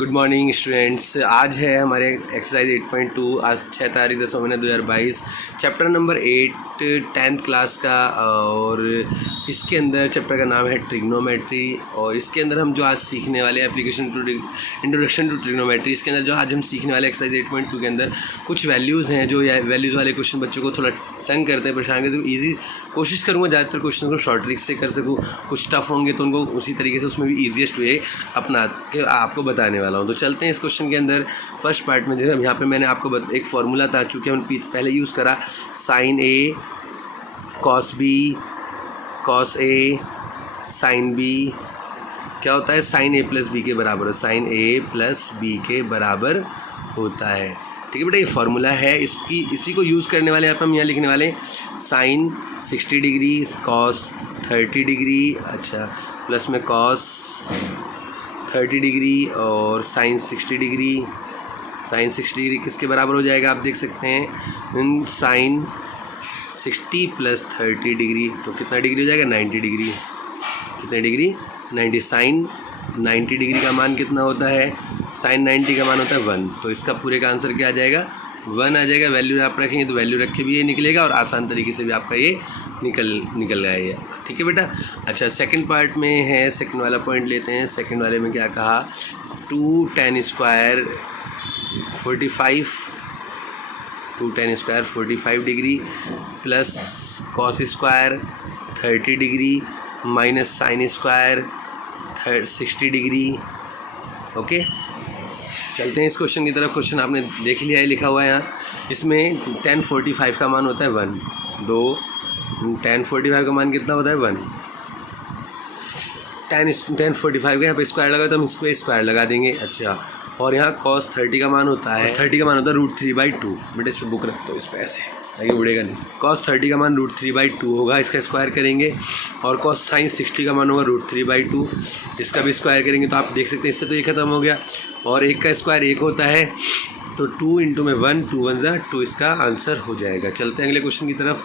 Good morning students. आज है हमारे एक्सरसाइज 8.2। आज 6 तारीख 10वां महीना 2022, चैप्टर नंबर 8 10th क्लास का। और इसके अंदर चैप्टर का नाम है ट्रिग्नोमेट्री। और इसके अंदर हम जो आज सीखने वाले इंट्रोडक्शन टू ट्रिग्नोमेट्री, इसके अंदर जो आज हम सीखने वाले एक्सरसाइज 8.2 के अंदर कुछ वैल्यूज़ हैं जो वैल्यूज़ वाले क्वेश्चन बच्चों को थोड़ा तंग करते हैं, परेशान करते हैं। तो ईजी कोशिश करूँगा ज़्यादातर क्वेश्चन को शॉर्ट ट्रिक से कर सकूँ। कुछ टफ होंगे तो उनको उसी तरीके से उसमें भी ईजीएस्ट वे अपना के आपको बताने वाला हूँ। तो चलते हैं इस क्वेश्चन के अंदर। फर्स्ट पार्ट में जैसे यहाँ पे मैंने आपको एक फार्मूला था, चूँकि हम पहले यूज़ करा sign A cos B cos A sine B, क्या होता है साइन ए प्लस बी के बराबर है, साइन ए प्लस बी के बराबर होता है। ठीक है बेटा, ये फार्मूला है। इसी को यूज़ करने वाले हम यहाँ लिखने वाले साइन 60 डिग्री कॉस 30 डिग्री, अच्छा प्लस में कॉस 30 डिग्री और साइन 60 डिग्री। साइन 60 डिग्री किसके बराबर हो जाएगा, आप देख सकते हैं साइन 60 प्लस 30 डिग्री, तो कितना डिग्री हो जाएगा 90 डिग्री। कितने डिग्री 90। साइन 90 डिग्री का मान कितना होता है, साइन 90 का मान होता है 1। तो इसका पूरे का आंसर क्या आ जाएगा 1 आ जाएगा। वैल्यू आप रखेंगे तो वैल्यू रख के भी ये निकलेगा और आसान तरीके से भी आपका ये निकल गया ये। ठीक है बेटा। अच्छा, सेकंड पार्ट में है, सेकंड वाला पॉइंट लेते हैं। सेकंड वाले में क्या कहा, 2 tan square 45 degree plus cos square 30 degree minus sine square 60 degree. Okay, चलते हैं इस क्वेश्चन की तरफ। क्वेश्चन आपने देख लिया है, लिखा हुआ है यहाँ। इसमें tan 45 का मान होता है 1, 2 tan 45 का मान कितना होता है 1। tan 45 का यहाँ पे स्क्वायर लगा तो हम इसको स्क्वायर लगा देंगे। अच्छा, और यहाँ cos 30 का मान होता है, 30 का मान होता है √3/2। बेटा इस पर बुक रख दो इस पर ऐसे, ताकि उड़ेगा नहीं। cos 30 का मान √3/2 होगा, इसका स्क्वायर करेंगे। और cos sin 60 का मान होगा √3/2, इसका भी स्क्वायर करेंगे। तो आप देख सकते हैं इससे तो ये खत्म हो गया। और एक का स्क्वायर 1 होता है, तो 2 × में 1, 2 1 ज़ा 2 इसका आंसर हो जाएगा। चलते हैं अगले क्वेश्चन की तरफ।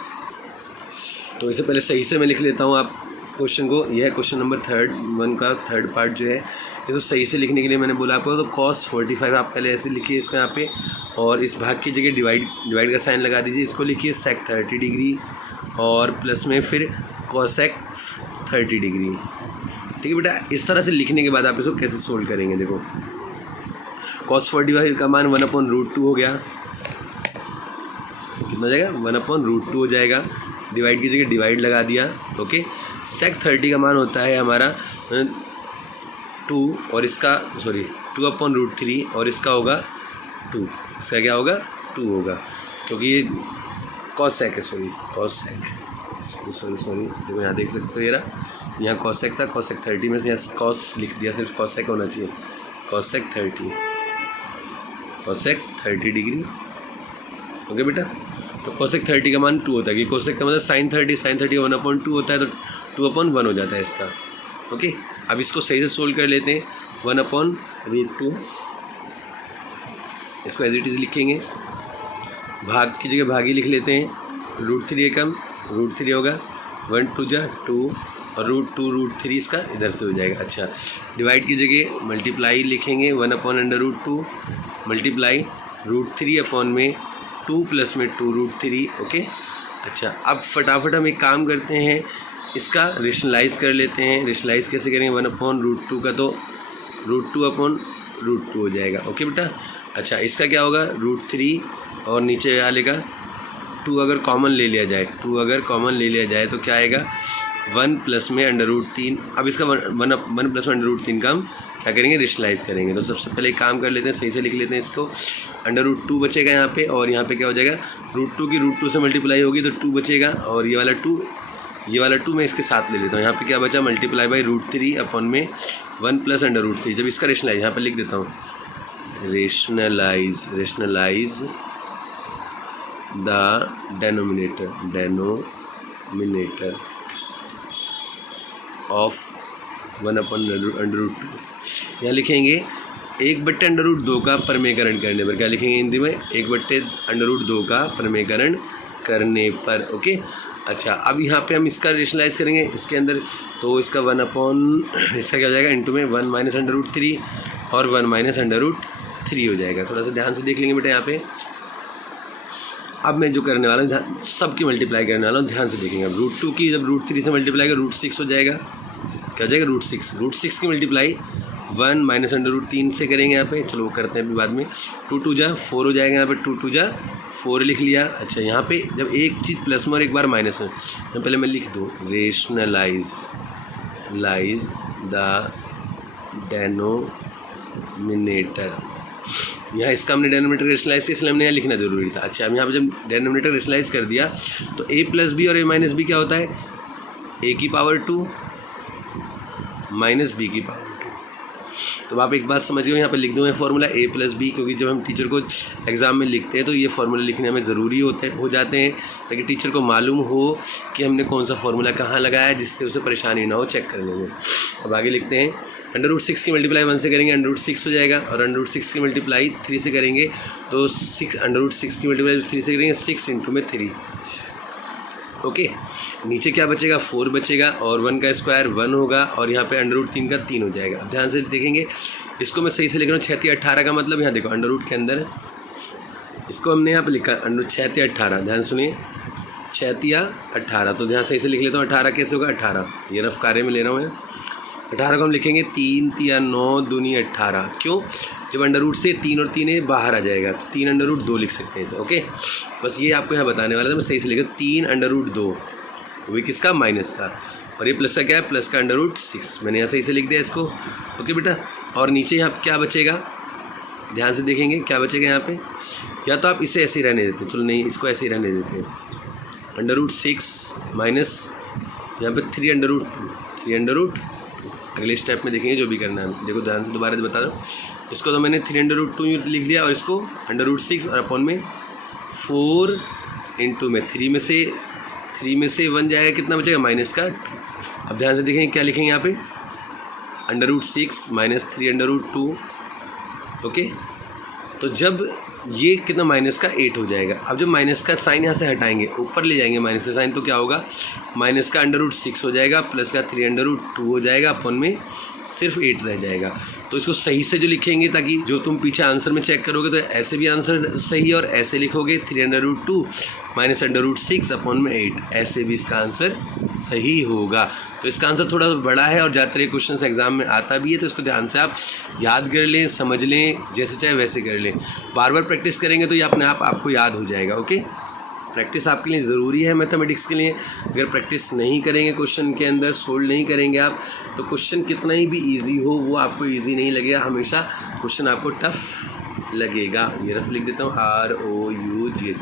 तो इससे पहले सही से मैं लिख लेता हूँ आप क्वेश्चन को। यह है क्वेश्चन नंबर 1 का थर्ड पार्ट जो है, ये तो सही से लिखने के लिए मैंने बोला आपको। तो cos 45 आप पहले ऐसे लिखिए इसको यहाँ पे, और इस भाग की जगह डिवाइड का साइन लगा दीजिए। इसको लिखिए sec 30 डिग्री और प्लस में फिर cosec 30 डिग्री। ठीक है बेटा, इस तरह से लिखने के बाद आप इसको कैसे सोल्व करेंगे, देखो cos 45 का मान 1/√2 हो गया। कितना हो जाएगा 1/√2 हो जाएगा। डिवाइड की जगह डिवाइड लगा दिया। ओके, sec 30 का मान होता है हमारा 2 और इसका 2/√3 और इसका होगा 2। इसका क्या होगा 2 होगा, क्योंकि ये cosec है, cosec देखो यहाँ देख सकते हो, ये रहा यहाँ cosec था। cosec 30 में से यहाँ cos लिख दिया, सिर्फ cosec होना चाहिए। cosec 30 degree. ओके बेटा, तो cosec 30 का मान 2 होता है, कि cosec का मतलब sin 30 का 1/2 होता है, तो 2/1 हो जाता है इसका। ओके, अब इसको सही से सोल्व कर लेते हैं। 1/√2 इसको एज इट इज़ लिखेंगे, भाग की जगह भागी लिख लेते हैं। √3 एकम √3 होगा, 1 2 × 2 और √2 √3 इसका इधर से हो जाएगा। अच्छा, डिवाइड की जगह मल्टीप्लाई लिखेंगे, 1/√2 मल्टीप्लाई √3 में 2 प्लस में 2 √3। ओके, अच्छा अब फटाफट हम एक काम करते हैं, इसका रेशनलाइज कर लेते हैं। रेशनलाइज कैसे करेंगे, 1/√2 का तो √2/√2 हो जाएगा। ओके बेटा, अच्छा इसका क्या होगा √3 और नीचे वाले का 2 अगर कॉमन ले लिया जाए, तो क्या आएगा 1 प्लस में √3। अब इसका 1 प्लस में √3 का हम क्या करेंगे, रेशनलाइज करेंगे। तो सबसे पहले एक काम कर लेते हैं, सही से लिख लेते हैं इसको। √2 बचेगा यहाँ पे, और यहाँ पे क्या हो जाएगा √2 की √2 से मल्टीप्लाई होगी तो 2 बचेगा, और ये वाला 2 मैं इसके साथ ले लेता हूँ। यहाँ पे क्या बचा, मल्टीप्लाई बाई √3 में 1 प्लस √3। जब इसका रेशनलाइज यहाँ पे लिख देता हूँ, रेशनलाइज द डेनोमिनेटर ऑफ 1/√2। यहाँ लिखेंगे 1/√2 का परमेकरण करने पर। क्या लिखेंगे हिंदी में, 1/√2 का परमेकरण करने पर। ओके, अच्छा अब यहाँ पे हम इसका रेशनलाइज करेंगे इसके अंदर, तो इसका इसका क्या हो जाएगा इंटू में 1 - √3 और 1 माइनस अंडर रूट 3 हो जाएगा। थोड़ा सा ध्यान से देख लेंगे बेटा यहाँ पे। अब मैं जो करने वाला हूँ सबकी मल्टीप्लाई करने वाला हूँ, ध्यान से देखेंगे। अब रूट 2 की जब रूट 3 से मल्टीप्लाई कर रूट 6 हो जाएगा, क्या हो जाएगा रूट 6। रूट 6 की मल्टीप्लाई 1 माइनस अंडर रूट 3 से करेंगे यहाँ पे, चलो वो करते हैं अभी बाद में। 2 2 जा 4 हो जाएगा यहाँ पे, 2 2 जा 4 लिख लिया। अच्छा यहाँ पे जब एक चीज़ प्लस में और एक बार माइनस में, तो पहले मैं लिख दूँ रेशनलाइज द डेनोमिनेटर। यहाँ इसका हमने डेनोमिनेटर रेशनलाइज किया, इसलिए हमने यहाँ लिखना जरूरी था। अच्छा अब यहाँ पे जब डेनोमिनेटर रेशनलाइज कर दिया तो a प्लस बी और a माइनस बी क्या होता है, a की पावर 2 माइनस b की पावर 2। तो आप एक बात समझिए, यहाँ पे लिख दूँ फॉर्मूला a प्लस बी, क्योंकि जब हम टीचर को एग्ज़ाम में लिखते हैं तो ये फार्मूला लिखने में ज़रूरी हो जाते हैं, ताकि टीचर को मालूम हो कि हमने कौन सा फार्मूला कहाँ लगाया है, जिससे उसे परेशानी ना हो चेक करने में। अब आगे लिखते हैं अंडर रूट 6 की मल्टीप्लाई 1 से करेंगे अंडर रूट 6 हो जाएगा, और अंडर रूट 6 की मल्टीप्लाई 3 से करेंगे तो 6 अंडर रूट 6 की मल्टीप्लाई 3 से करेंगे 6 इंटू में 3। ओके, नीचे क्या बचेगा 4 बचेगा, और 1 का स्क्वायर 1 होगा, और यहाँ पे अंडर रूट 3 का 3 हो जाएगा। अब ध्यान से देखेंगे, इसको मैं सही से लिख रहा हूँ 6 3 18 का मतलब यहाँ देखो अंडर रूट के अंदर इसको हमने यहाँ पे लिखा अंडर 6 3 18। ध्यान सुनिए 6 3 18, तो ध्यान सही से लिख लेता हूँ। 18 कैसे होगा 18, ये रफ कार्य में ले रहा हूँ मैं। 18 को हम लिखेंगे 3 3 9 दूनी 18। क्यों, जब अंडर रूट से 3 और 3 बाहर आ जाएगा तो 3 अंडर रूट 2 लिख सकते हैं इसे। ओके, बस ये आपको यहाँ बताने वाला था, मैं सही से लिखा 3 अंडर रूट 2, वो किसका माइनस का, और ये प्लस का क्या है प्लस का अंडर रूट 6, मैंने यहाँ सही से लिख दिया इसको। ओके बेटा, और नीचे यहाँ क्या बचेगा, ध्यान से देखेंगे क्या बचेगा यहाँ पे, या तो आप इसे ऐसे ही रहने देते हैं, चलो नहीं इसको ऐसे ही रहने देते हैं, अंडर रूट 6 माइनस यहाँ पे 3 अंडर रूट 2, 3 अंडर रूट। अगले स्टेप में देखेंगे जो भी करना है, देखो ध्यान से दोबारा बता रहा हूँ। इसको तो मैंने 3 अंडर रूट 2 लिख दिया, और इसको अंडर रूट 6 और अपॉन में 4 इंटू में 3 में से 1 जाएगा, कितना बचेगा माइनस का 2। अब ध्यान से देखेंगे क्या लिखेंगे यहाँ पे, under root 6 minus 3 under root 2। Okay, तो जब ये कितना माइनस का 8 हो जाएगा। अब जब माइनस का साइन यहाँ से हटाएंगे, ऊपर ले जाएंगे माइनस का साइन, तो क्या होगा माइनस का अंडर रूट 6 हो जाएगा, प्लस का 3 अंडर रूट 2 हो जाएगा, अपन में सिर्फ 8 रह जाएगा। तो इसको सही से जो लिखेंगे, ताकि जो तुम पीछे आंसर में चेक करोगे तो ऐसे भी आंसर सही है, और ऐसे लिखोगे 3 under root 2 minus under root 6 upon में 8, ऐसे भी इसका आंसर सही होगा। तो इसका आंसर थोड़ा बड़ा है, और ज़्यादातर ये क्वेश्चन एग्जाम में आता भी है, तो इसको ध्यान से आप याद कर लें, समझ लें, जैसे चाहे वैसे कर लें। बार बार प्रैक्टिस करेंगे तो ये अपने आप आपको याद हो जाएगा। ओके, प्रैक्टिस आपके लिए ज़रूरी है मैथमेटिक्स के लिए। अगर प्रैक्टिस नहीं करेंगे क्वेश्चन के अंदर, सोल्व नहीं करेंगे आप, तो क्वेश्चन कितना ही भी इजी हो वो आपको इजी नहीं लगेगा, हमेशा क्वेश्चन आपको टफ लगेगा। ये रफ लिख देता हूँ ROUGH।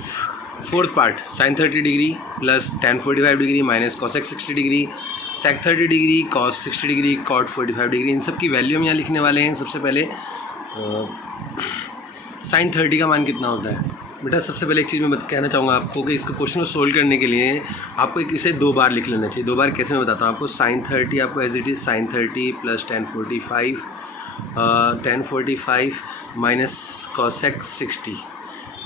Fourth part, sine 30 degree plus tan 45 degree minus cosec 60 degree, sec 30 degree cos 60 degree cot 45 degree, इन सब की वैल्यू हम यहाँ लिखने वाले हैं। सबसे पहले साइन 30 का मान कितना होता है बेटा, सबसे पहले एक चीज़ मैं कहना चाहूँगा आपको कि इसको क्वेश्चन को सोल्व करने के लिए आपको इसे 2 बार लिख लेना चाहिए। 2 बार कैसे, मैं बताता हूँ आपको। साइन 30 आपको as it is sine 30 plus tan 45 minus cosec 60,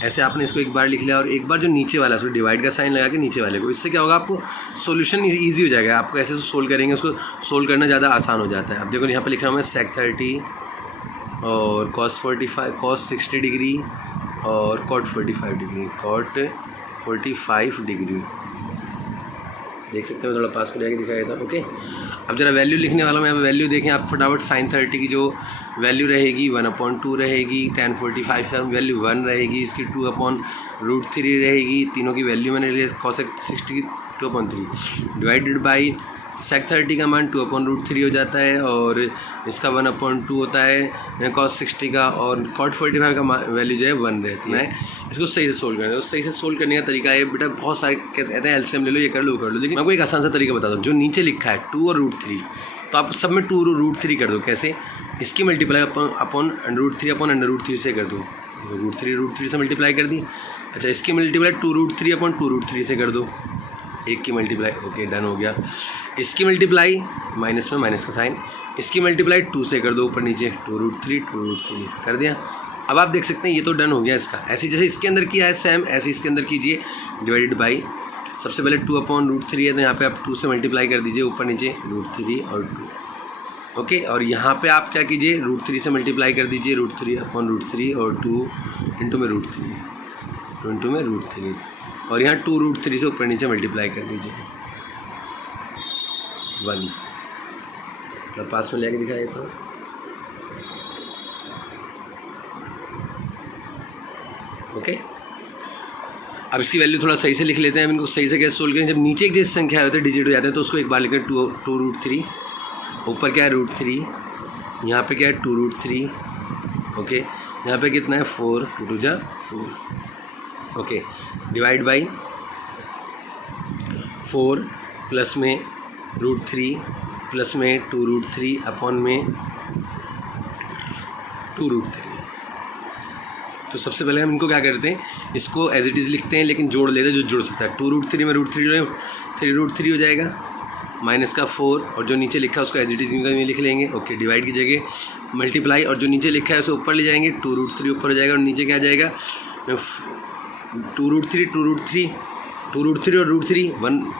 ऐसे आपने इसको एक बार लिख लिया, और एक बार जो नीचे वाला उसको डिवाइड का साइन लगा के नीचे वाले को, इससे क्या होगा आपको सॉल्यूशन इजी हो जाएगा। आपको ऐसे सोल्व करेंगे, उसको सोल्व करना ज़्यादा आसान हो जाता है। अब देखो यहाँ पे लिख रहा हूँ मैं सेक 30 और कॉस 60 डिग्री और कॉट 45 डिग्री, देख सकते हैं, थोड़ा पास को लेके दिखाया था। ओके, अब जरा वैल्यू लिखने वाला मैं, वैल्यू देखें आप फटाफट। साइन 30 की जो वैल्यू रहेगी 1/2 रहेगी, tan 45 का वैल्यू 1 रहेगी, इसकी 2/√3 रहेगी, तीनों की वैल्यू मैंने लिया। कॉसेक 60 की 2/3 डिवाइडेड बाई सेक 30 का मान 2/√3 हो जाता है, और इसका 1/2 होता है कॉस 60 का, और कॉट 45 का वैल्यू जो है 1 रहती है। इसको सही से सोल्व करना है। तो सही से सोल्व करने का तरीका है बेटा, बहुत सारे कहते हैं एलसीएम ले लो, ये कर लो वो कर लो, लेकिन मैं आपको एक आसान सा तरीका बताता हूँ। जो नीचे लिखा है 2 और √3, तो आप सब में 2√3 कर दो। कैसे, इसकी मल्टीप्लाई अपॉन √3 अपॉन √3 से कर दो, √3 से मल्टीप्लाई कर दी। अच्छा, इसकी मल्टीप्लाई 2√3 अपॉन 2√3 से कर दो, एक की मल्टीप्लाई। ओके, डन हो गया। इसकी मल्टीप्लाई माइनस में माइनस का साइन, इसकी मल्टीप्लाई 2 से कर दो, ऊपर नीचे 2√3 कर दिया। अब आप देख सकते हैं ये तो डन हो गया इसका। ऐसे जैसे इसके अंदर किया है सेम, ऐसे इसके अंदर कीजिए, डिवाइडेड बाई सबसे पहले 2/√3 है, तो यहाँ पे आप 2 से मल्टीप्लाई कर दीजिए, ऊपर नीचे √3 और 2। ओके। और यहाँ पे आप क्या कीजिए, √3 से मल्टीप्लाई कर दीजिए, √3/√3 और 2 इंटू में √3, 2 इंटू में √3 और यहाँ 2√3 से ऊपर नीचे मल्टीप्लाई कर दीजिए 1। तो पास में लेके दिखाइए तो ओके। अब इसकी वैल्यू थोड़ा सही से लिख लेते हैं। अब इनको सही से कैसे सोल्व करें, जब नीचे एक जैसी संख्या होती है डिजिट हो जाते हैं तो उसको एक बार लिखें 2√3, ऊपर क्या है √3, यहाँ पे क्या है 2√3, ओके। यहाँ पे कितना है 4, 2 2 जा 4, ओके। डिवाइड बाई 4 प्लस में √3 प्लस में 2√3 अपॉन में 2√3। तो सबसे पहले हम इनको क्या करते हैं, इसको एज इट इज़ लिखते हैं लेकिन जोड़ लेते हैं जो जुड़ सकता है। 2√3 में √3 जोड़ें 3√3 हो जाएगा, माइनस का 4 और जो नीचे लिखा है उसको एज इट इज़ में लिख लेंगे, ओके। डिवाइड की जगह मल्टीप्लाई और जो नीचे लिखा है उसे ऊपर ले जाएंगे, 2√3 ऊपर हो जाएगा और नीचे क्या आ जाएगा 2√3 और √3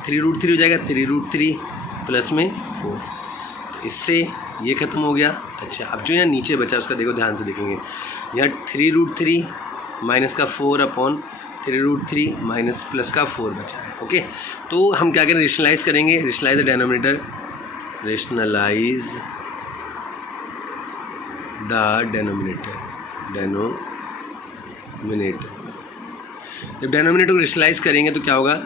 3√3 हो जाएगा, 3√3 प्लस में 4। तो इससे ये ख़त्म हो गया। अच्छा, अब जो यहाँ नीचे बचा उसका देखो ध्यान से देखेंगे, यहाँ 3√3 माइनस का 4 अपॉन 3√3 माइनस प्लस का 4 बचा है, ओके। तो हम क्या करें, रेशनलाइज करेंगे, rationalise the denominator, rationalise the denominator, जब डेनोमिनेटर को रेशनलाइज करेंगे तो क्या होगा,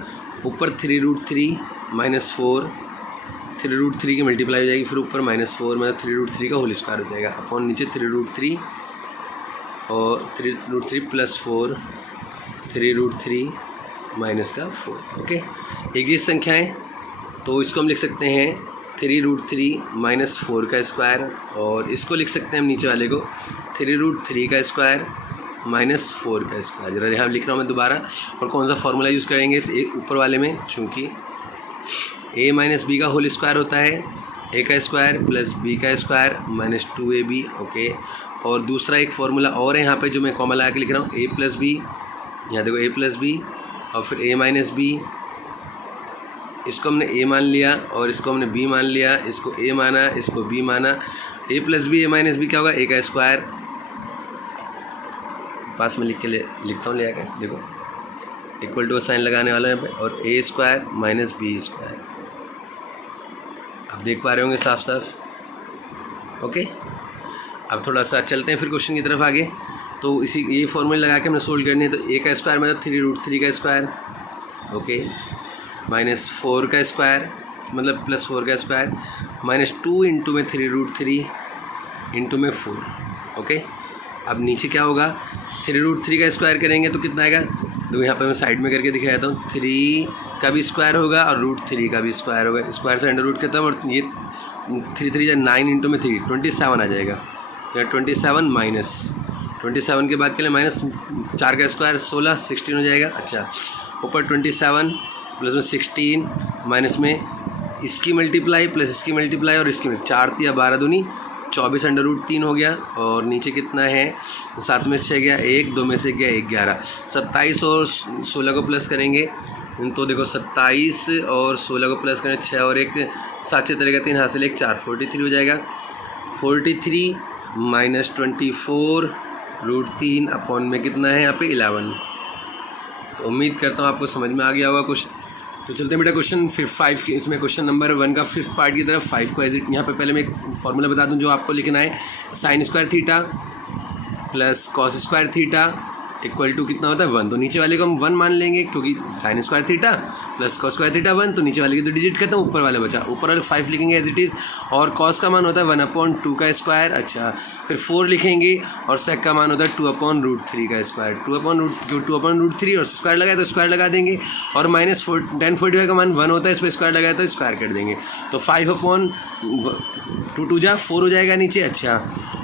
ऊपर 3√3 माइनस 4, 3√3 की मल्टीप्लाई हो जाएगी, फिर ऊपर -4 मतलब 3√3 का होल स्क्वायर हो जाएगा अपॉन नीचे 3√3 और 3√3 प्लस 4, 3√3 माइनस का 4, ओके। एक ही संख्याएँ, तो इसको हम लिख सकते हैं 3√3 माइनस 4 का स्क्वायर और इसको लिख सकते हैं हम नीचे वाले को 3√3 का स्क्वायर माइनस 4 का स्क्वायर। जरा यहाँ लिख रहा हूँ मैं दोबारा, और कौन सा फॉर्मूला यूज़ करेंगे इस ऊपर वाले में, चूँकि a माइनस बी का होल स्क्वायर होता है a का स्क्वायर प्लस b का स्क्वायर माइनस 2ab, ओके। और दूसरा एक फार्मूला और है यहाँ पे जो मैं कॉमा लगा के लिख रहा हूँ, a प्लस बी, यहाँ देखो a प्लस बी और फिर a माइनस बी, इसको हमने a मान लिया और इसको हमने b मान लिया, इसको a माना, इसको b माना, a plus B a minus B क्या होगा, a का स्क्वायर, पास में लिखता हूँ ले आकर देखो, इक्वल टू का साइन लगाने वाला है यहाँ पे, और a square minus B square, आप देख पा रहे होंगे साफ साफ, ओके। अब थोड़ा सा चलते हैं फिर क्वेश्चन की तरफ आगे। तो इसी ये फॉर्मूले लगा के हमें सोल्व करनी है। तो a का स्क्वायर मतलब 3√3 का स्क्वायर, ओके, माइनस 4 का स्क्वायर मतलब प्लस 4 का स्क्वायर माइनस 2 इंटू में 3√3 इंटू में 4, ओके। अब नीचे क्या होगा, 3√3 का स्क्वायर करेंगे तो कितना आएगा, तो यहाँ पर मैं साइड में करके दिखाया था, 3 का भी स्क्वायर होगा और √3 का भी स्क्वायर होगा, स्क्वायर से अंडर रूट खत्म, और ये 3 या 9 इंटू में 3 27 आ जाएगा। यहाँ 27 माइनस 27 के बाद के लिए माइनस 4 का स्क्वायर 16 16 हो जाएगा। अच्छा, ऊपर 27 प्लस में 16 माइनस में इसकी मल्टीप्लाई प्लस इसकी मल्टीप्लाई और इसकी 4 या 12 दूनी 24 अंडर रूट 3 हो गया, और नीचे कितना है 7 में 6 गया 1, 2 में से गया 1 11, 27 और 16 को प्लस करेंगे तो देखो 27 और 16 को प्लस करें 6 और 1 7 6 तरह का 3 हासिल 1 4 43 हो जाएगा। 43 माइनस 24 रूट 3 अपॉन में कितना है यहाँ पे 11। तो उम्मीद करता हूँ आपको समझ में आ गया होगा कुछ। तो चलते हैं बेटा क्वेश्चन 5 के, इसमें क्वेश्चन नंबर 1 का 5th पार्ट की तरफ। 5 को एज इट यहाँ पे पहले मैं एक फॉर्मूला बता दूँ जो आपको लिखना है, sine square theta plus cos square theta equal to कितना होता है 1। तो नीचे वाले को हम 1 मान लेंगे क्योंकि sign square theta plus cos square theta 1, तो नीचे वाले की तो डिजिट खत्म, ऊपर वाले बचा, ऊपर वाले 5 लिखेंगे एज इट इज़, और कॉस का मान होता है 1/2 का स्क्वायर। अच्छा, फिर 4 लिखेंगे और सेक का मान होता है 2/√3 का स्क्वायर, 2/√3 और स्क्वायर लगाए तो स्क्वायर लगा देंगे, और माइनस 1045 का मान 1 होता है, इस पर स्क्वायर लगाए तो स्क्वायर कर देंगे, तो 5/2 जा 4 हो जाएगा नीचे। अच्छा,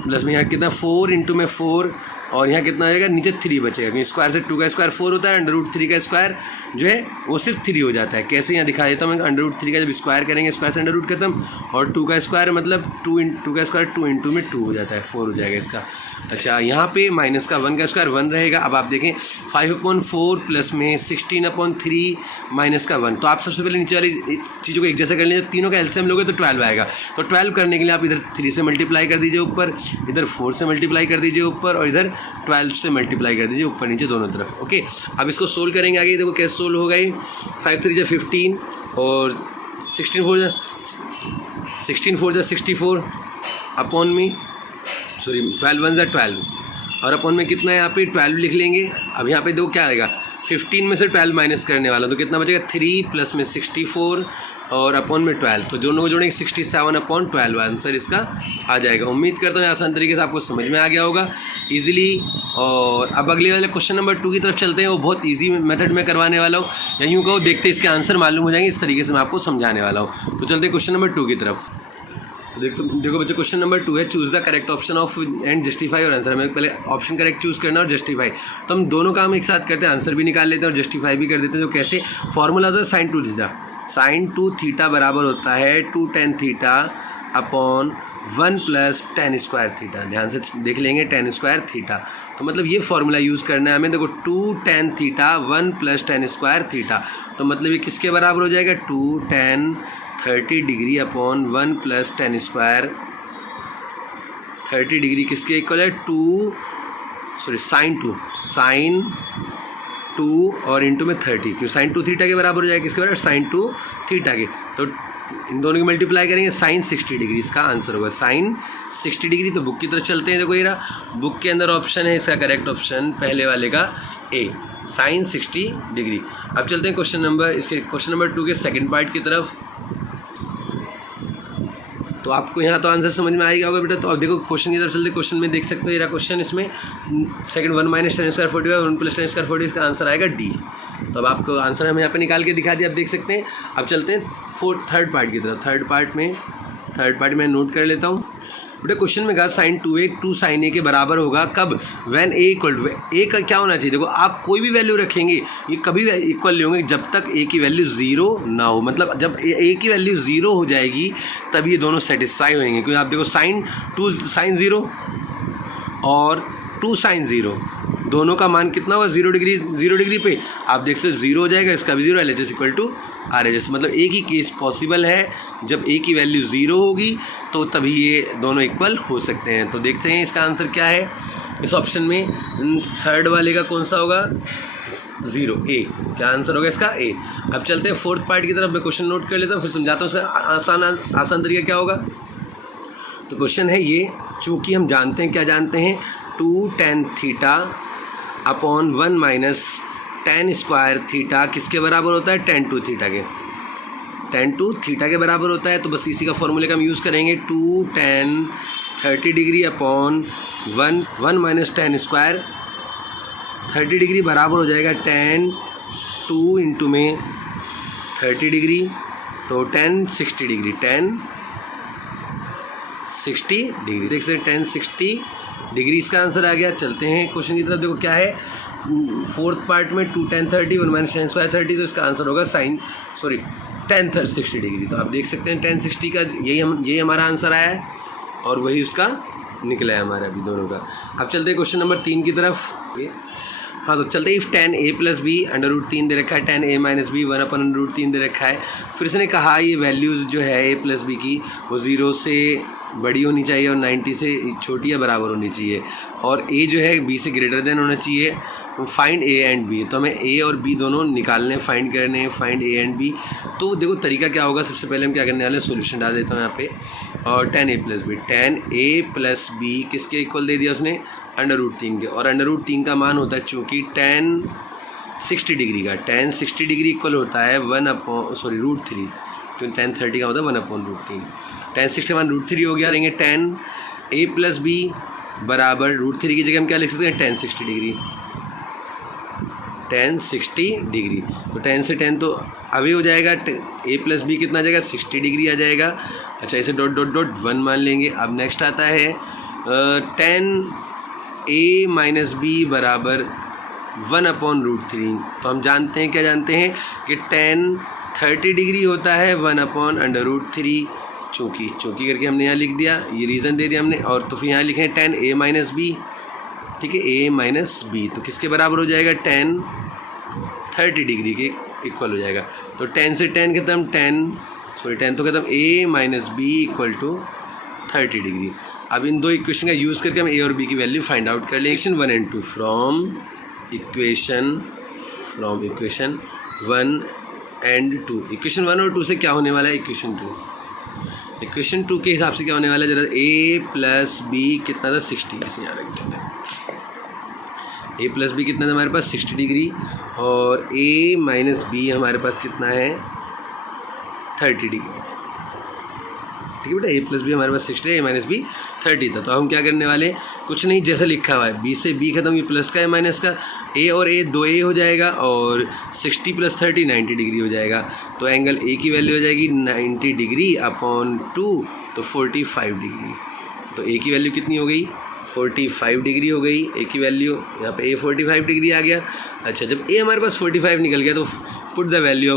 प्लस में यहाँ कितना 4 इंटू में 4 और यहाँ कितना हो जाएगा नीचे 3 बचेगा, क्योंकि स्क्वायर से 2 का स्क्वायर 4 होता है, अंडर रूट 3 का स्क्वायर जो है वो सिर्फ 3 हो जाता है। कैसे यहाँ दिखा देता हूँ मैं, √3 का जब स्क्वायर करेंगे, स्क्वायर से अंडर रूट खत्म, और 2 का स्क्वायर मतलब 2 का स्क्वायर 2 इंटू में 2 हो जाता है, 4 हो जाएगा इसका। अच्छा, यहाँ पे माइनस का 1 का स्क्वायर 1 रहेगा। अब आप देखें 5/4 प्लस में 16/3 माइनस का 1। तो आप सबसे पहले नीचे वाली चीज़ों को एक जैसे कर लीजिए, तीनों का एलसीएम लोगे तो 12 आएगा। तो 12 करने के लिए आप इधर 3 से मल्टीप्लाई कर दीजिए ऊपर, इधर 4 से मल्टीप्लाई कर दीजिए ऊपर, और इधर 12 से मल्टीप्लाई कर दीजिए ऊपर नीचे दोनों तरफ। ओके, अब इसको सोल्व करेंगे आगे। देखो कैसे सोल्व होगा ये, 5 3 15 और 16 4 64 अपॉन में, सॉरी 12 1 12, और अपॉन में कितना है यहाँ पे 12 लिख लेंगे। अब यहाँ पे देखो क्या आएगा, 15 में से 12 माइनस करने वाला, तो कितना बचेगा 3 प्लस में 64 और अपॉन में 12, तो दोनों को जोड़ेंगे 67/12 आंसर इसका आ जाएगा। उम्मीद करता हूँ आसान तरीके से आपको समझ में आ गया होगा ईजिली। और अब अगले वाले क्वेश्चन नंबर 2 की तरफ चलते हैं। वो बहुत ईजी मेथड में करवाने वाला हूँ, या यूँ कहो देखते इसके आंसर मालूम हो जाएंगे, इस तरीके से मैं आपको समझाने वाला हूँ। तो चलते हैं क्वेश्चन नंबर 2 की तरफ। देखो बच्चों, क्वेश्चन नंबर 2 है, choose the correct option of and justify और आंसर। हमें पहले ऑप्शन करेक्ट चूज़ करना और जस्टिफाई, तो हम दोनों काम एक साथ करते हैं, आंसर भी निकाल लेते हैं और जस्टिफाई भी कर देते हैं। तो कैसे, फॉर्मूला होता है sin 2 थीटा। sin 2 थीटा बराबर होता है 2 tan theta upon 1 plus tan square theta. ध्यान से देख लेंगे, tan स्क्वायर थीटा, तो मतलब ये फॉर्मूला यूज़ करना है हमें। देखो 2 tan theta 1 plus tan square theta, तो मतलब ये किसके बराबर हो जाएगा, 2 tan 30 degree upon 1 plus tan square 30 degree किसके इक्वल है, sin 2 और इंटू में 30, क्यों sin 2 थीटा के बराबर हो जाएगा, किसके बराबर, sin 2 थीटा के। तो इन दोनों की मल्टीप्लाई करेंगे, sin 60 डिग्री इसका आंसर होगा, sin 60 डिग्री। तो बुक की तरफ चलते हैं। देखो ये रहा, बुक के अंदर ऑप्शन है इसका करेक्ट ऑप्शन पहले वाले का ए, sin 60 डिग्री। अब चलते हैं क्वेश्चन नंबर 2 के सेकेंड पार्ट की तरफ। तो आपको यहाँ तो आंसर समझ में आएगा होगा बेटा। तो अब देखो क्वेश्चन की तरफ चलते, क्वेश्चन में देख सकते हो ये रहा क्वेश्चन, इसमें second 1 minus tan square 45 1 plus tan square 40, इसका आंसर आएगा डी। तो अब आपको आंसर हम यहाँ पे निकाल के दिखा दिया, आप देख सकते हैं। अब चलते हैं थर्ड पार्ट की तरफ। थर्ड पार्ट में नोट कर लेता हूँ बेटा। क्वेश्चन में कहा sin 2 sin a के बराबर होगा कब, when a equal to, a का क्या होना चाहिए। देखो आप कोई भी वैल्यू रखेंगे ये कभी इक्वल नहीं होंगे जब तक a की वैल्यू 0 ना हो। मतलब जब a की वैल्यू 0 हो जाएगी तब ये दोनों सेटिस्फाई होंगे। क्योंकि आप देखो sin 2 sin 0 और 2 sin 0 दोनों का मान कितना होगा, 0 डिग्री पे आप देख सकते 0 हो जाएगा, इसका भी 0, LHS इक्वल टू RHS। मतलब एक ही केस पॉसिबल है, जब a की वैल्यू 0 होगी तो तभी ये दोनों इक्वल हो सकते हैं। तो देखते हैं इसका आंसर क्या है इस ऑप्शन में। थर्ड वाले का कौन सा होगा, 0, A। क्या आंसर होगा इसका, A। अब चलते हैं फोर्थ पार्ट की तरफ। मैं क्वेश्चन नोट कर लेता हूँ, फिर समझाता हूँ उसका आसान तरीका क्या होगा। तो क्वेश्चन है ये, चूँकि हम जानते हैं, क्या जानते हैं, 2 tan theta upon 1 minus tan square theta किसके बराबर होता है, tan 2 थीटा के। tan 2 थीटा के बराबर होता है। तो बस इसी का फॉर्मूले का हम यूज़ करेंगे, 2 tan 30 degree upon 1 minus tan square 30 degree बराबर हो जाएगा tan 2 इंटू में 30 डिग्री, तो tan 60 डिग्री, tan 60 डिग्री। देख सकते हैं tan 60 डिग्री इसका आंसर आ गया। चलते हैं क्वेश्चन की तरफ। देखो क्या है, फोर्थ पार्ट में 2 tan 30 1 माइनस tan स्क्वायर 30, तो इसका आंसर होगा tan 60 डिग्री। तो आप देख सकते हैं tan 60 का यही हमारा आंसर आया है और वही उसका निकला है हमारा अभी दोनों का। अब चलते हैं क्वेश्चन नंबर 3 की तरफ। हाँ, तो चलते if tan a plus B √3 दे रखा है, tan a माइनस बी 1/√3 दे रखा है। फिर इसने कहा ये वैल्यूज़ जो है a प्लस बी की वो 0 से बड़ी होनी चाहिए और 90 से छोटी या बराबर होनी चाहिए, और a जो है b से ग्रेटर देन होना चाहिए। फाइंड a एंड b, तो हमें a और b दोनों निकालने, फाइंड करने हैं, फाइंड a एंड b। तो देखो तरीका क्या होगा, सबसे पहले हम क्या करने वाले हैं, सोल्यूशन डाल देता हूँ यहाँ पे। और tan a प्लस बी किसके इक्वल दे दिया उसने, √3 के। और √3 का मान होता है चूँकि tan 60 डिग्री का, tan 60 डिग्री इक्वल होता है √3, क्योंकि tan 30 का होता है 1/√3। tan 60 मान √3 हो गया। रहेंगे tan a प्लस बी बराबर √3 की जगह हम क्या लिख सकते हैं, tan 60 डिग्री, tan 60 डिग्री। तो tan से tan तो अभी हो जाएगा, a प्लस बी कितना आ जाएगा, 60 डिग्री आ जाएगा। अच्छा, इसे डॉट डॉट डॉट 1 मान लेंगे। अब नेक्स्ट आता है tan a माइनस बी बराबर 1/√3। तो हम जानते हैं, क्या जानते हैं कि tan 30 डिग्री होता है 1/√3। चूँकि करके हमने यहाँ लिख दिया, ये रीज़न दे दिया हमने। और तो फिर यहाँ लिखें tan a माइनस बी, ठीक है, a माइनस बी। तो किसके बराबर हो जाएगा? tan 30 डिग्री के इक्वल हो जाएगा। तो tan से tan खत्म, tan तो खत्म, a minus B equal to 30 degree. अब इन दो इक्वेशन का यूज़ करके हम a और b की वैल्यू फाइंड आउट कर लेंगे। Equation 1 and 2 from equation 1 and 2। Equation 1 और 2 से क्या होने वाला है? इक्वेशन 2 के हिसाब से क्या होने वाला है? जरा a प्लस बी कितना था? 60। इसे यहाँ रख देते हैं। a प्लस बी कितना था हमारे पास? 60 डिग्री। और a माइनस बी हमारे पास कितना है? 30 डिग्री। ठीक है बेटा, a प्लस बी हमारे पास 60 है, a माइनस बी 30 था। तो हम क्या करने वाले? कुछ नहीं, जैसा लिखा हुआ है, b से b खत्म, ये प्लस का है माइनस का, a और a 2a हो जाएगा, और 60 प्लस 30 90 डिग्री हो जाएगा। तो एंगल a की वैल्यू हो जाएगी 90 डिग्री अपॉन 2, तो 45 डिग्री। तो a की वैल्यू कितनी हो गई? 45 डिग्री हो गई a की वैल्यू। यहाँ पे a 45 डिग्री आ गया। अच्छा, जब a हमारे पास 45 निकल गया तो put the value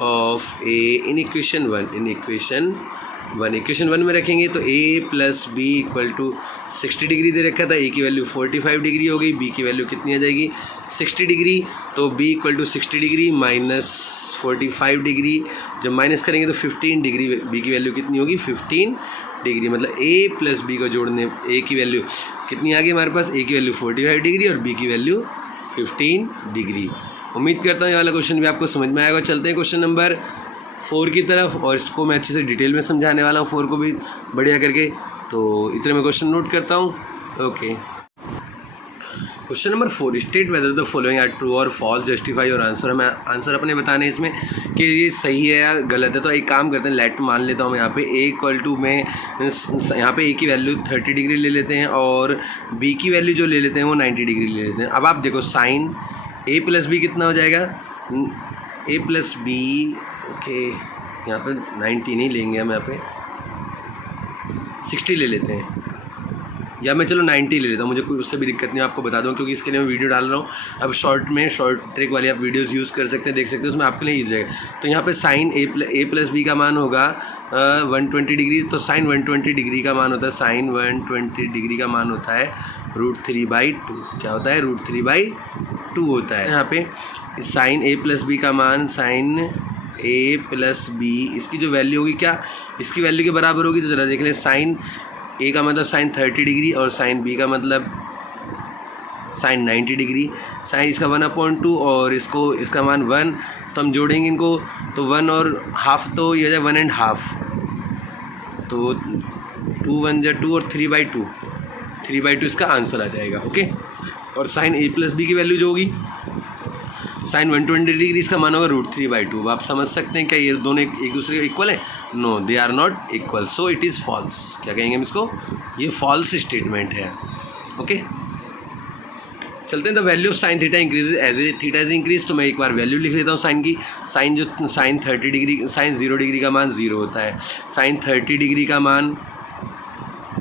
of a in equation 1। Equation 1 में रखेंगे तो a plus B equal to 60 degree दे रखा था, a की वैल्यू 45 डिग्री हो गई, b की वैल्यू कितनी आ जाएगी? 60 डिग्री। तो b equal to 60 degree minus 45 degree, जब माइनस करेंगे तो 15 डिग्री, b की वैल्यू कितनी होगी? 15 डिग्री। मतलब a प्लस बी को जोड़ने a की वैल्यू कितनी आ गई हमारे पास? a की वैल्यू 45 डिग्री और b की वैल्यू 15 डिग्री। उम्मीद करता हूँ ये वाला क्वेश्चन भी आपको समझ में आएगा। चलते हैं क्वेश्चन नंबर 4 की तरफ, और इसको मैं अच्छे से डिटेल में समझाने वाला हूँ, 4 को भी बढ़िया करके। तो इतने में क्वेश्चन नोट करता हूँ। Okay, question number 4, state whether the following are true और फॉल्स, जस्टिफाई और आंसर। हमें आंसर अपने बताने इसमें कि ये सही है या गलत है। तो एक काम करते हैं, लेट मान लेता हूँ मैं यहाँ पे a इक्वल टू में, यहाँ पे a की वैल्यू 30 डिग्री ले लेते हैं और b की वैल्यू जो ले लेते हैं वो 90 डिग्री ले लेते हैं। अब आप देखो साइन a प्लस बी कितना हो जाएगा? a प्लस बी, ओके, यहाँ पे 90 नहीं लेंगे हम, यहाँ पे 60 ले लेते हैं, या मैं चलो 90 ले लेता हूँ, मुझे कोई उससे भी दिक्कत नहीं, आपको बता दूँ, क्योंकि इसके लिए मैं वीडियो डाल रहा हूँ। अब शॉर्ट ट्रिक वाली आप वीडियोस यूज़ कर सकते हैं, देख सकते हैं, उसमें आपके लिए ईजी रहेगा। तो यहाँ पे साइन a प्लस बी का मान होगा 120 डिग्री। तो साइन 120 डिग्री का मान होता है, साइन 120 डिग्री का मान होता है √3/2। क्या होता है? √3/2 होता है। यहाँ पे साइन a प्लस बी का मान, साइन a प्लस बी, इसकी जो वैल्यू होगी, क्या इसकी वैल्यू के बराबर होगी? तो ज़रा देख लें, साइन a का मतलब साइन 30 डिग्री और साइन b का मतलब साइन 90 डिग्री। साइन इसका 1/2 और इसका मान 1, तो हम जोड़ेंगे इनको, तो 1 और हाफ, तो ये हो जाए 1 and हाफ। तो 2 1 जा 2 और 3/2 इसका आंसर आ जाएगा। ओके, और साइन a प्लस बी की वैल्यू जो होगी साइन 120 डिग्री, इसका मान होगा √3/2। आप समझ सकते हैं क्या ये दोनों एक दूसरे के इक्वल है? No, they are not equal, so it is false. क्या कहेंगे हम इसको? ये फॉल्स स्टेटमेंट है। ओके, चलते हैं। The value of sine theta increase as a theta is increase. तो मैं एक बार वैल्यू लिख लेता हूँ साइन की। साइन 30 डिग्री, साइन 0 डिग्री का मान 0 होता है। साइन 30 डिग्री का मान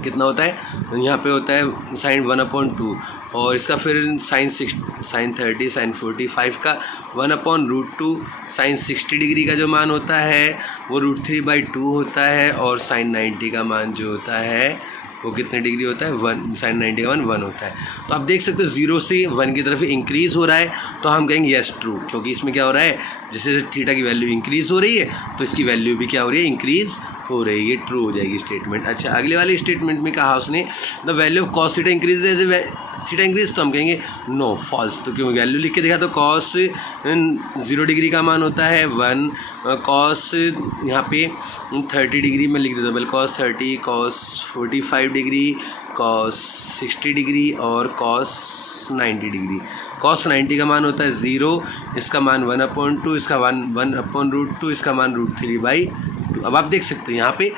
कितना होता है? यहाँ पे होता है साइन 1/2, और इसका फिर साइन 30, साइन 45 का 1/√2। साइन 60 डिग्री का जो मान होता है वो √3/2 होता है, और साइन 90 का मान जो होता है वो कितने डिग्री होता है? 1। साइन 90 का मान 1 होता है। तो आप देख सकते हो 0 से 1 की तरफ इंक्रीज़ हो रहा है, तो हम कहेंगे यस ट्रू, क्योंकि इसमें क्या हो रहा है, जैसे थीटा की वैल्यू इंक्रीज़ हो रही है तो इसकी वैल्यू भी क्या हो रही है? इंक्रीज़ हो रही है। ट्रू हो जाएगी स्टेटमेंट। अच्छा, अगले वाले स्टेटमेंट में कहा उसने the value of cos theta increase as a theta increase, तो हम कहेंगे नो, फॉल्स। तो क्यों वैल्यू लिख के देखा, तो कॉस 0 डिग्री का मान होता है 1, कॉस यहाँ पे 30 डिग्री में लिख देता हूँ, cos 30, cos 45 degree, cos 60 degree और कॉस 90 डिग्री। कॉस 90 का मान होता है 0, इसका मान 1/2, इसका मान 1/√2, इसका मान √3/2। अब आप देख सकते हैं यहाँ पे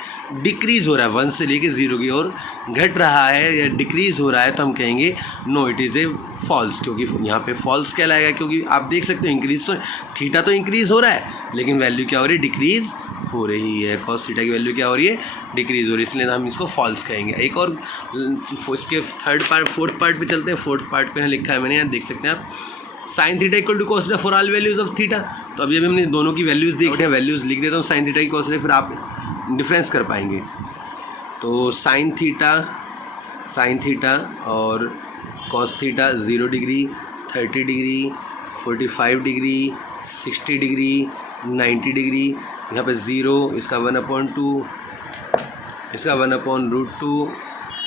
डिक्रीज़ हो रहा है, 1 से लेके 0 की ओर घट रहा है या डिक्रीज़ हो रहा है, तो हम कहेंगे no, it is a false, क्योंकि यहाँ पे फॉल्स कहलाएगा। क्योंकि आप देख सकते हो इंक्रीज़ तो थीटा तो इंक्रीज़ हो रहा है, लेकिन वैल्यू क्या हो रही है? डिक्रीज़ हो रही है, कॉस थीटा की वैल्यू क्या हो रही है, डिक्रीज़ हो रही है, इसलिए हम इसको फॉल्स कहेंगे। एक और इसके फोर्थ पार्ट पे चलते हैं। फोर्थ पार्ट पे यहाँ लिखा है मैंने, यहाँ देख सकते हैं आप, sine theta equal to cos theta for all values of theta. तो अभी हमने दोनों की वैल्यूज़ देख रहे हैं, वैल्यूज़ लिख देता हूँ साइन थीटा की कॉस थीटा, फिर आप डिफरेंस कर पाएंगे। तो साइन थीटा और cos theta 0 degree, 30 degree, 45 degree, 60 degree, 90 degree, यहाँ पे 0, इसका 1/2, इसका 1/√2,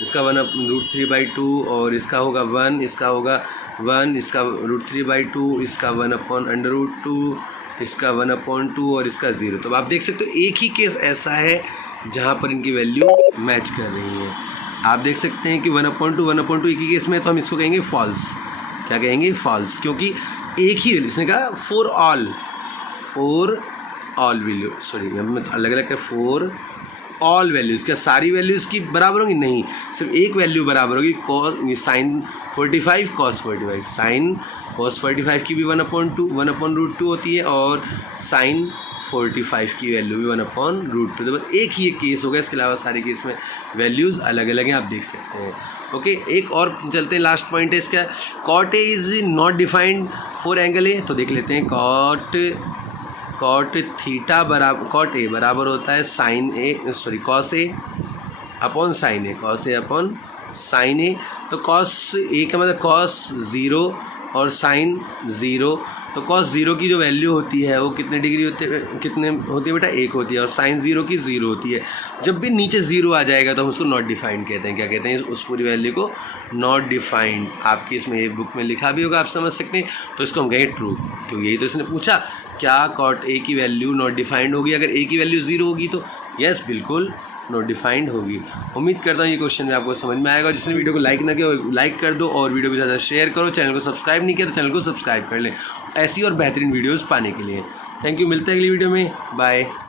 इसका 1√3/2 और इसका होगा 1, इसका होगा 1, इसका √3/2, इसका 1/√2, इसका 1/2 और इसका 0। तो आप देख सकते हो एक ही केस ऐसा है जहाँ पर इनकी वैल्यू मैच कर रही है। आप देख सकते हैं कि 1/2 एक ही केस में, तो हम इसको कहेंगे फॉल्स। क्या कहेंगे, फॉल्स, क्योंकि एक ही वैल्यू, इसने कहा फॉर ऑल वैल्यू, सॉरी हम अलग अलग है, फॉर ऑल वैल्यूज़। क्या सारी वैल्यूज़ की बराबर होंगी, नहीं, सिर्फ एक वैल्यू बराबर होगी, cos sine 45 cos 45, sine cos 45 की भी 1/2 होती है और साइन 45 की वैल्यू भी 1/√2। तो बस एक ही एक केस होगा, इसके अलावा सारे केस में वैल्यूज़ अलग अलग हैं, आप देख सकते हैं। ओके, एक और चलते हैं, लास्ट पॉइंट है इसका, cot A is not defined for angle A. तो देख लेते हैं, कॉट थीटा बराबर, कॉट ए बराबर होता है sine A, sorry cos A upon sine A, cos A upon sine A. तो कॉस ए का मतलब कॉस 0 और साइन 0। तो कॉस 0 की जो वैल्यू होती है वो कितने डिग्री कितने होती है बेटा, 1 होती है, और साइन 0 की 0 होती है। जब भी नीचे 0 आ जाएगा तो हम उसको नॉट डिफाइंड कहते हैं। क्या कहते हैं, उस पूरी वैल्यू को नॉट डिफाइंड। आपकी इसमें ये बुक में लिखा भी होगा, आप समझ सकते हैं। तो इसको हम कहेंगे ट्रू, क्योंकि यही तो इसने पूछा, क्या कॉट ए की वैल्यू नॉट डिफाइंड होगी। अगर ए की वैल्यू 0 होगी तो यस, बिल्कुल नॉट डिफाइंड होगी। उम्मीद करता हूँ ये क्वेश्चन में आपको समझ में आएगा। जिसने वीडियो को लाइक ना किया लाइक कर दो, और वीडियो को ज़्यादा शेयर करो। चैनल को सब्सक्राइब नहीं किया तो चैनल को सब्सक्राइब कर लें, ऐसी और बेहतरीन वीडियोस पाने के लिए। थैंक यू, मिलते हैं अगली वीडियो में, बाय।